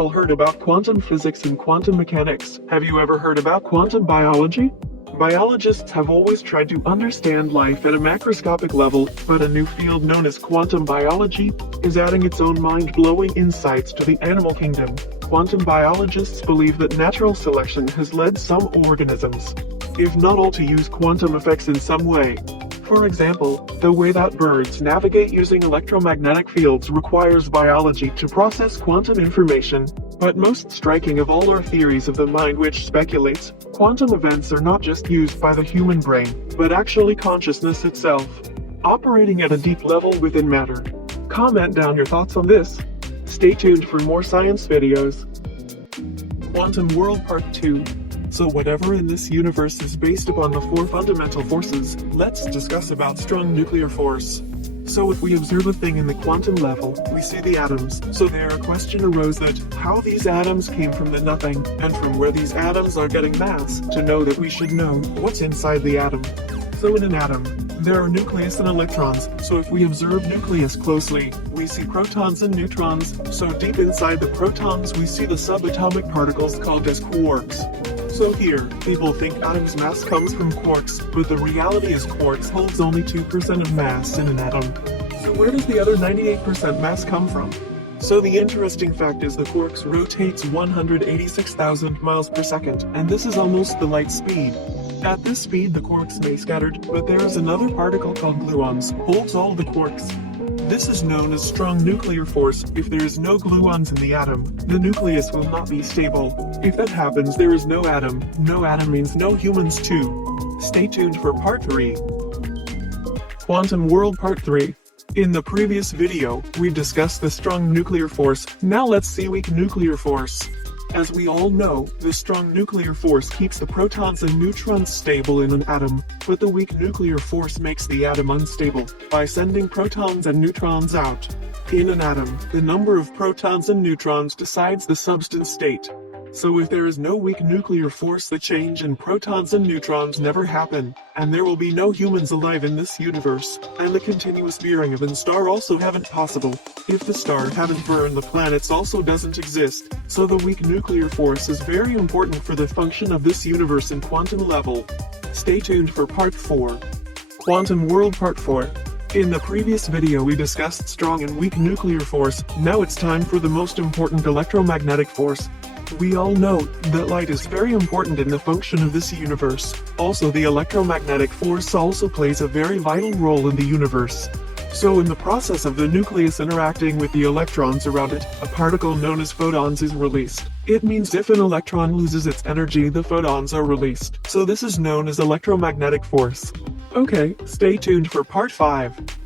all heard about quantum physics and quantum mechanics. Have you ever heard about quantum biology? Biologists have always tried to understand life at a macroscopic level, but a new field known as quantum biology is adding its own mind-blowing insights to the animal kingdom. Quantum biologists believe that natural selection has led some organisms, if not all, to use quantum effects in some way. For example, the way that birds navigate using electromagnetic fields requires biology to process quantum information. But most striking of all are theories of the mind which speculates quantum events are not just used by the human brain, but actually consciousness itself, operating at a deep level within matter. Comment down your thoughts on this. Stay tuned for more science videos. Quantum World Part 2. So whatever in this universe is based upon the four fundamental forces, let's discuss about strong nuclear force. So if we observe a thing in the quantum level, we see the atoms. So there a question arose that how these atoms came from the nothing, and from where these atoms are getting mass, to know that we should know what's inside the atom. So in an atom, there are nucleus and electrons. So if we observe nucleus closely, we see protons and neutrons. So deep inside the protons we see the subatomic particles called as quarks. So here, people think atoms' mass comes from quarks, but the reality is quarks holds only 2% of mass in an atom. So where does the other 98% mass come from? So the interesting fact is the quarks rotates 186,000 miles per second, and this is almost the light speed. At this speed the quarks may scattered, but there is another particle called gluons, holds all the quarks. This is known as strong nuclear force. If there is no gluons in the atom, the nucleus will not be stable. If that happens, there is no atom. No atom means no humans too. Stay tuned for Part 3. Quantum World Part 3. In the previous video, we discussed the strong nuclear force. Now let's see weak nuclear force. As we all know, the strong nuclear force keeps the protons and neutrons stable in an atom, but the weak nuclear force makes the atom unstable by sending protons and neutrons out. In an atom, the number of protons and neutrons decides the substance state. So if there is no weak nuclear force, the change in protons and neutrons never happen, and there will be no humans alive in this universe, and the continuous veering of a star also haven't possible. If the star haven't burned, the planets also doesn't exist, so the weak nuclear force is very important for the function of this universe in quantum level. Stay tuned for Part 4. Quantum World Part 4. In the previous video we discussed strong and weak nuclear force. Now it's time for the most important electromagnetic force. We all know that light is very important in the function of this universe. Also, the electromagnetic force also plays a very vital role in the universe. So in the process of the nucleus interacting with the electrons around it, a particle known as photons is released. It means if an electron loses its energy, the photons are released. So this is known as electromagnetic force. Okay, stay tuned for Part 5.